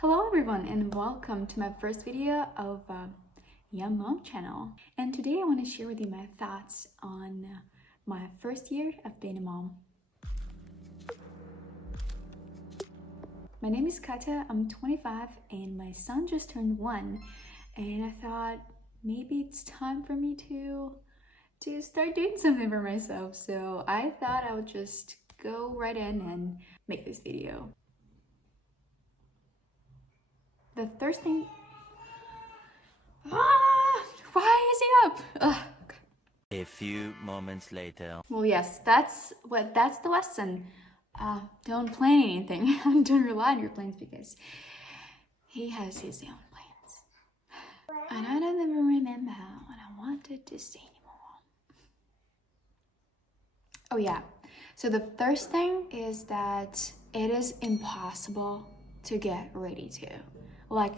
Hello everyone and welcome to my first video of Young Mom channel. And today I want to share with you my thoughts on my first year of being a mom. My name is Katja, I'm 25 and my son just turned 1, and I thought maybe it's time for me to start doing something for myself. So I thought I would just go right in and make this video. The first thing... why is he up? Ugh. A few moments later. Well, yes, that's the lesson. Don't plan anything. Don't rely on your plans because he has his own plans. And I don't even remember what I wanted to say anymore. Oh yeah. So the first thing is that it is impossible to get ready to. Like,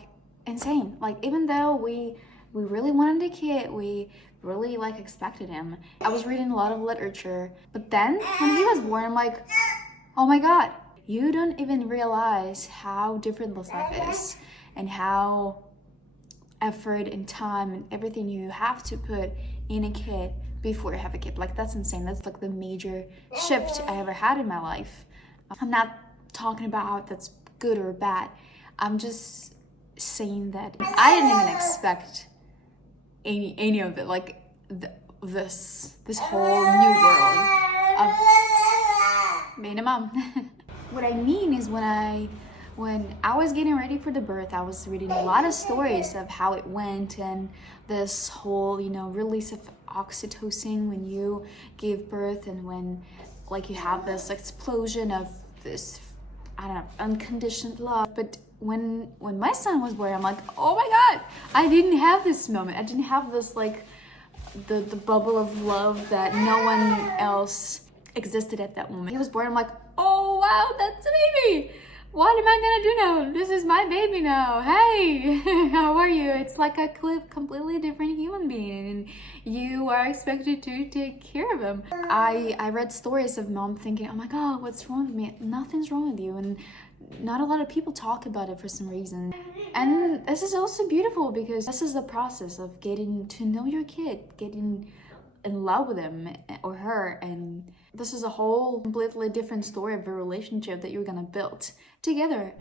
insane. Like, even though we really wanted a kid, we really expected him. I was reading a lot of literature, but then when he was born, I'm like, oh my god, you don't even realize how different this life is and how effort and time and everything you have to put in a kid before you have a kid. Like, that's insane. That's like the major shift I ever had in my life. I'm not talking about that's good or bad. I'm just saying that I didn't even expect any of it, like this whole new world of being a mom. What I mean is when I was getting ready for the birth, I was reading a lot of stories of how it went and this whole, release of oxytocin when you give birth, and when you have this explosion of this, I don't know, unconditioned love. But when my son was born, I'm like, oh my god, I didn't have this moment. I didn't have this the bubble of love that no one else existed at that moment. He was born, I'm like, oh wow, that's a baby. What am I gonna do now? This is my baby now. Hey, how are you? It's like a completely different human being, and you are expected to take care of him. I read stories of mom thinking, oh my god, what's wrong with me? Nothing's wrong with you. And not a lot of people talk about it for some reason. And this is also beautiful because this is the process of getting to know your kid, getting in love with him or her, and this is a whole completely different story of a relationship that you're gonna build together.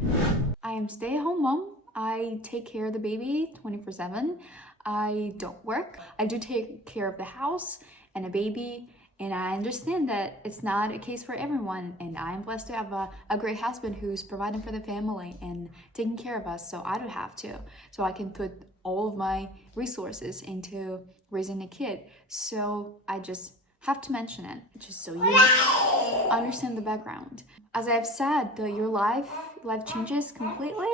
I am stay-at-home mom. I take care of the baby 24/7. I don't work. I do take care of the house and a baby, and I understand that it's not a case for everyone, and I'm blessed to have a great husband who's providing for the family and taking care of us, so I don't have to. So I can put all of my resources into raising a kid. So I just have to mention it, just so you understand the background. As I've said, your life changes completely,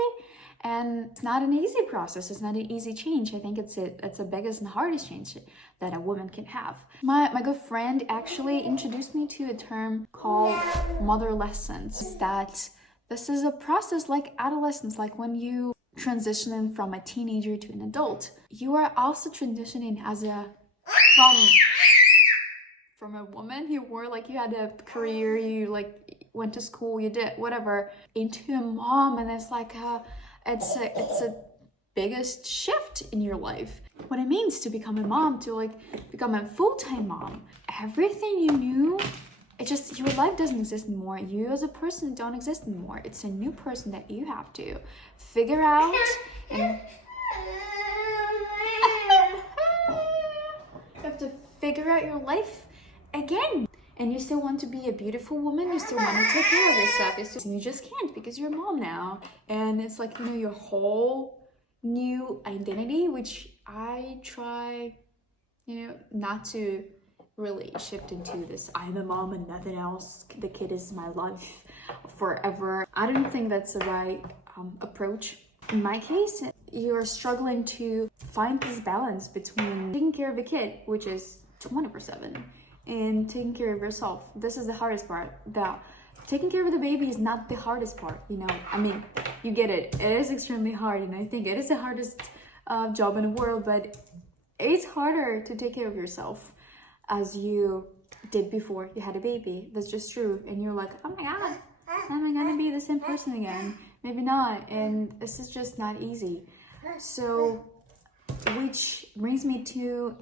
and it's not an easy process. It's not an easy change. I think it's the biggest and hardest change that a woman can have. My good friend actually introduced me to a term called motherlessons. That this is a process like adolescence, like when you transitioning from a teenager to an adult. You are also transitioning as from a woman who were you had a career, you went to school, you did whatever, into a mom, and it's it's a biggest shift in your life. What it means to become a mom, to become a full-time mom. Everything you knew, your life doesn't exist anymore. You as a person don't exist anymore. It's a new person that you have to figure out and you have to figure out your life again. And you still want to be a beautiful woman, you still want to take care of yourself, you just can't because you're a mom now. And it's your whole new identity, which I try, not to really shift into this I'm a mom and nothing else, the kid is my life forever. I don't think that's the right approach. In my case, you're struggling to find this balance between taking care of a kid, which is 24/7, and taking care of yourself. This is the hardest part. Taking care of the baby is not the hardest part, I mean, you get it. It is extremely hard, and I think it is the hardest job in the world, but it's harder to take care of yourself as you did before you had a baby. That's just true. And you're like, oh my god, am I gonna be the same person again? maybe not. And this is just not easy. So, which brings me to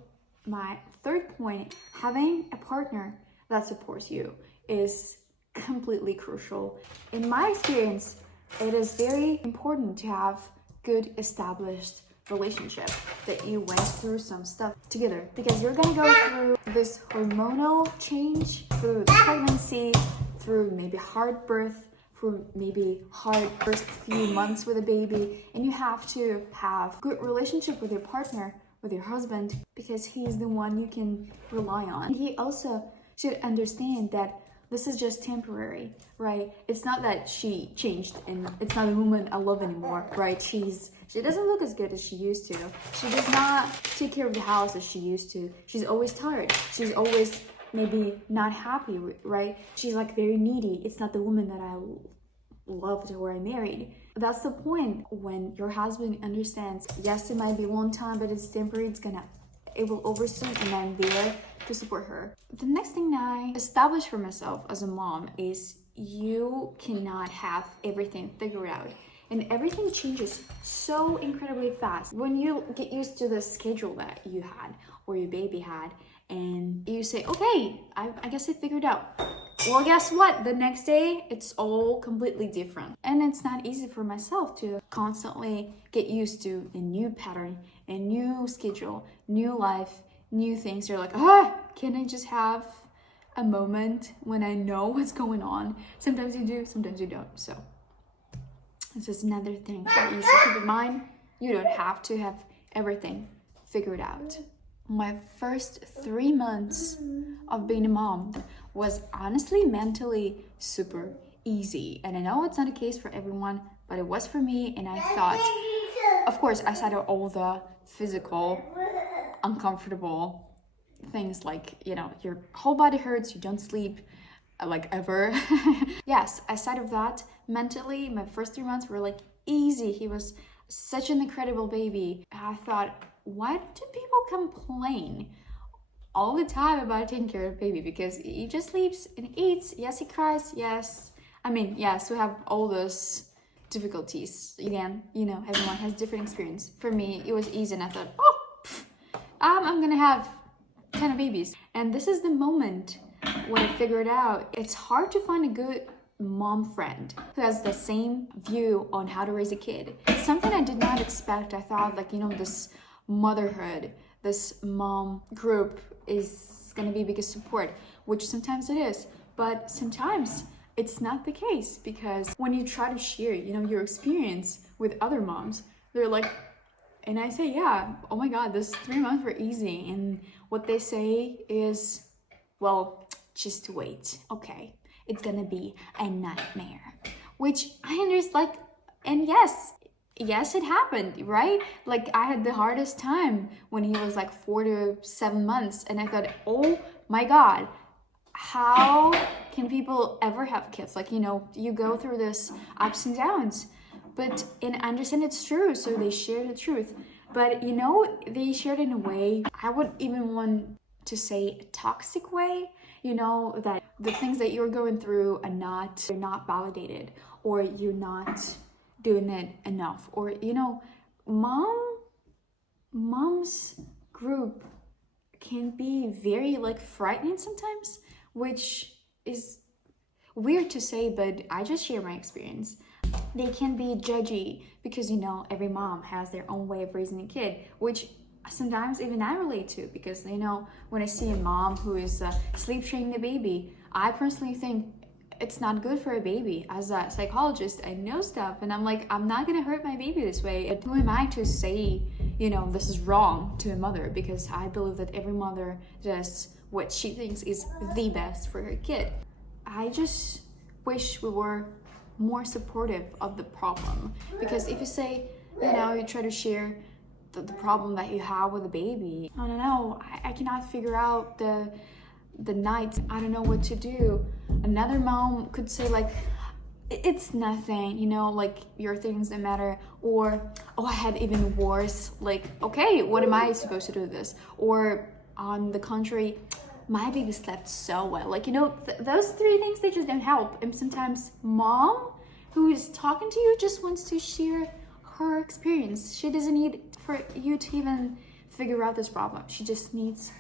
my third point. Having a partner that supports you is completely crucial. In my experience, it is very important to have good established relationship that you went through some stuff together, because you're gonna go through this hormonal change, through the pregnancy, through maybe hard birth, through maybe hard first few months with a baby, and you have to have good relationship with your partner, with your husband, because he's the one you can rely on. He also should understand that this is just temporary, right? It's not that she changed and it's not the woman I love anymore, right? She doesn't look as good as she used to. She does not take care of the house as she used to. She's always tired. She's always maybe not happy, right? She's like very needy. It's not the woman that I loved or I married. That's the point. When your husband understands, yes, it might be one time, but it's temporary, it will oversoon, and I'm there to support her. The next thing that I established for myself as a mom is you cannot have everything figured out. And everything changes so incredibly fast. When you get used to the schedule that you had or your baby had, and you say, okay, I guess I figured out. Well, guess what? The next day, it's all completely different. And it's not easy for myself to constantly get used to a new pattern, a new schedule, new life, new things. You're like, can I just have a moment when I know what's going on? Sometimes you do, sometimes you don't. So this is another thing that you should keep in mind. You don't have to have everything figured out. My first 3 months of being a mom was honestly mentally super easy. And I know it's not a case for everyone, but it was for me. And I thought, of course, I said all the physical, uncomfortable things like, your whole body hurts, you don't sleep, like ever. Yes, aside of that, mentally, my first 3 months were like easy. He was such an incredible baby. I thought, why do people complain all the time about taking care of a baby? Because he just sleeps and eats. Yes, he cries. Yes. Yes, we have all those difficulties. Again, everyone has different experience. For me, it was easy, and I thought, I'm gonna have 10 babies. And this is the moment when I figured out it's hard to find a good mom friend who has the same view on how to raise a kid. It's something I did not expect. I thought this motherhood, this mom group is gonna be biggest support, which sometimes it is, but sometimes it's not the case, because when you try to share, your experience with other moms, they're like, and I say, yeah, oh my God, this 3 months were easy. And what they say is, well, just wait, okay, it's gonna be a nightmare, which I understand, and yes, it happened, right? I had the hardest time when he was 4 to 7 months, and I thought, oh my God, how can people ever have kids? You go through this ups and downs, and I understand it's true, so they share the truth. But they shared in a way, I would even want to say a toxic way, that the things that you're going through they're not validated, or you're not doing it enough, or mom's group can be very frightening sometimes, which is weird to say, but I just share my experience. They can be judgy because every mom has their own way of raising a kid, which sometimes even I relate to, because when I see a mom who is sleep training the baby, I personally think it's not good for a baby. As a psychologist, I know stuff, and I'm like, I'm not gonna hurt my baby this way. Who am I to say, this is wrong to a mother? Because I believe that every mother does what she thinks is the best for her kid. I just wish we were more supportive of the problem, because if you say, you try to share the problem that you have with a baby, I don't know, I cannot figure out the nights, I don't know what to do. Another mom could say it's nothing, your things don't matter, or I had even worse, okay, what am I supposed to do with this? Or on the contrary, my baby slept so well. Those 3 things, they just don't help. And sometimes mom who is talking to you just wants to share her experience. She doesn't need for you to even figure out this problem. She just needs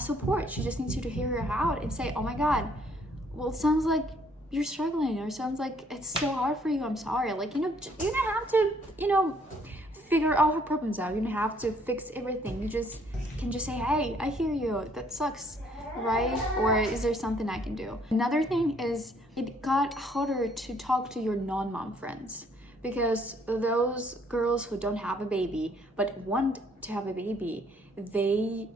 support. She just needs you to hear her out and say, oh my God, well, it sounds like you're struggling, or sounds like it's so hard for you. I'm sorry. Like, you don't have to, figure all her problems out. You don't have to fix everything. You just can just say, hey, I hear you. That sucks, right? Or is there something I can do? Another thing is it got harder to talk to your non-mom friends, because those girls who don't have a baby but want to have a baby, they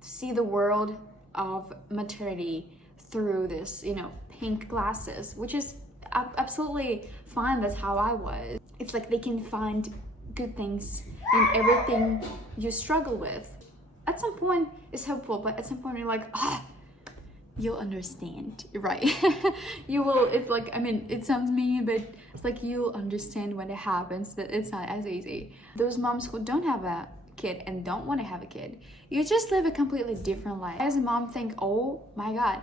see the world of maternity through this, pink glasses, which is absolutely fine. That's how I was. It's like they can find good things in everything you struggle with. At some point it's helpful, but at some point you're like, you'll understand, right? You will. It's like, it sounds mean, but it's like you'll understand when it happens that it's not as easy. Those moms who don't have a kid and don't want to have a kid, you just live a completely different life. As a mom, think, oh my God,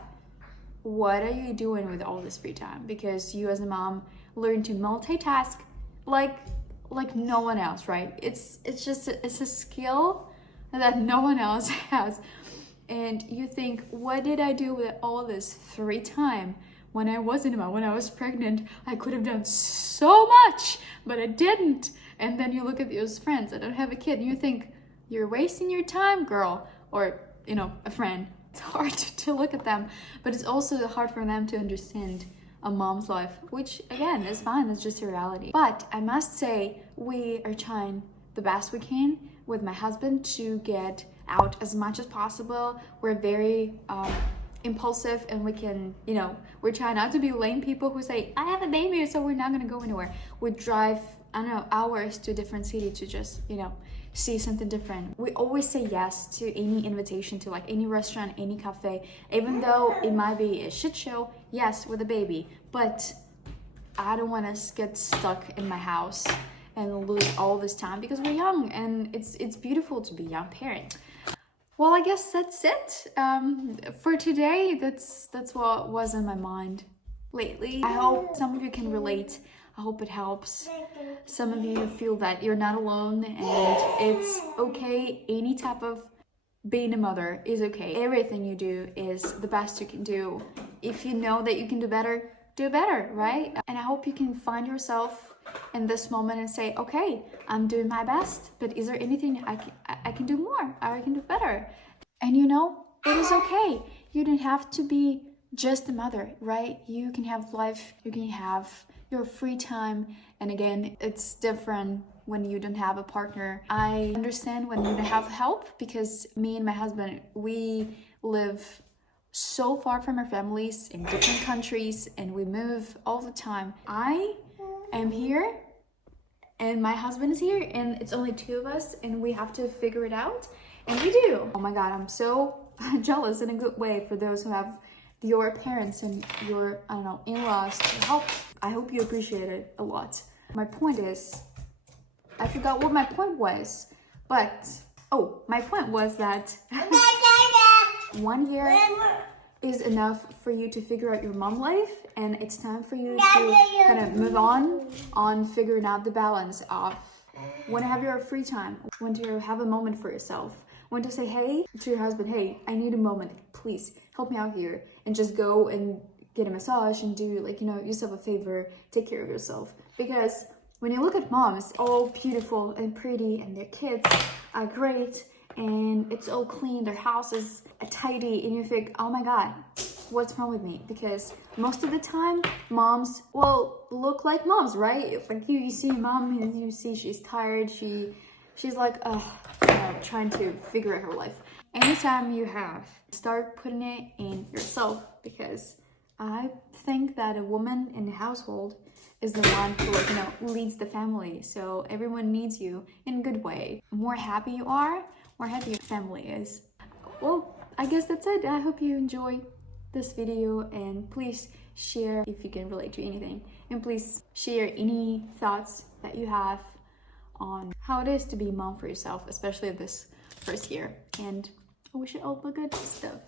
what are you doing with all this free time? Because you as a mom learn to multitask like no one else, right? It's a skill that no one else has. And you think, what did I do with all this free time? When I wasn't a mom, when I was pregnant, I could have done so much, but I didn't. And then you look at those friends that don't have a kid and you think, you're wasting your time, girl. Or, a friend. It's hard to look at them, but it's also hard for them to understand a mom's life, which again is fine. It's just a reality. But I must say, we are trying the best we can with my husband to get out as much as possible. We're very impulsive, and we can, we're trying not to be lame people who say, I have a baby, so we're not gonna go anywhere. We drive, hours to a different city to just, see something different. We always say yes to any invitation to like any restaurant, any cafe, even though it might be a shit show. Yes, with a baby, but I don't want to get stuck in my house and lose all this time, because we're young and it's beautiful to be a young parent. Well, I guess that's it for today. That's what was in my mind lately. I hope some of you can relate. I hope it helps. Some of you feel that you're not alone and it's okay. Any type of being a mother is okay. Everything you do is the best you can do. If you know that you can do better, right? And I hope you can find yourself in this moment and say, okay, I'm doing my best, but is there anything I can do more, or I can do better? And it is okay. You don't have to be just a mother, right? You can have life, you can have your free time. And again, it's different when you don't have a partner. I understand when you don't have help, because me and my husband, we live so far from our families in different countries, and we move all the time. I am here and my husband is here, and it's only two of us, and we have to figure it out, and we do. Oh my God, I'm so jealous in a good way for those who have your parents and your, in-laws to help. I hope you appreciate it a lot. My point is, I forgot what my point was, but, my point was that 1 year is enough for you to figure out your mom life, and it's time for you to kind of move on figuring out the balance of when to have your free time, when to have a moment for yourself, when to say, hey, to your husband, hey, I need a moment, please help me out here, and just go and get a massage and do yourself a favor, take care of yourself. Because when you look at moms, all beautiful and pretty, and their kids are great, and it's all clean, their house is tidy, and you think, oh my God, what's wrong with me? Because most of the time, moms look like moms, right? Like you see a mom and you see she's tired, she's like, trying to figure out her life. Anytime you have, start putting it in yourself, because I think that a woman in the household is the one who leads the family. So everyone needs you in a good way. The more happy you are, more happy your family is. Well, I guess that's it. I hope you enjoy this video, and please share if you can relate to anything, and please share any thoughts that you have on how it is to be a mom for yourself, especially this first year. And I wish you all the good stuff.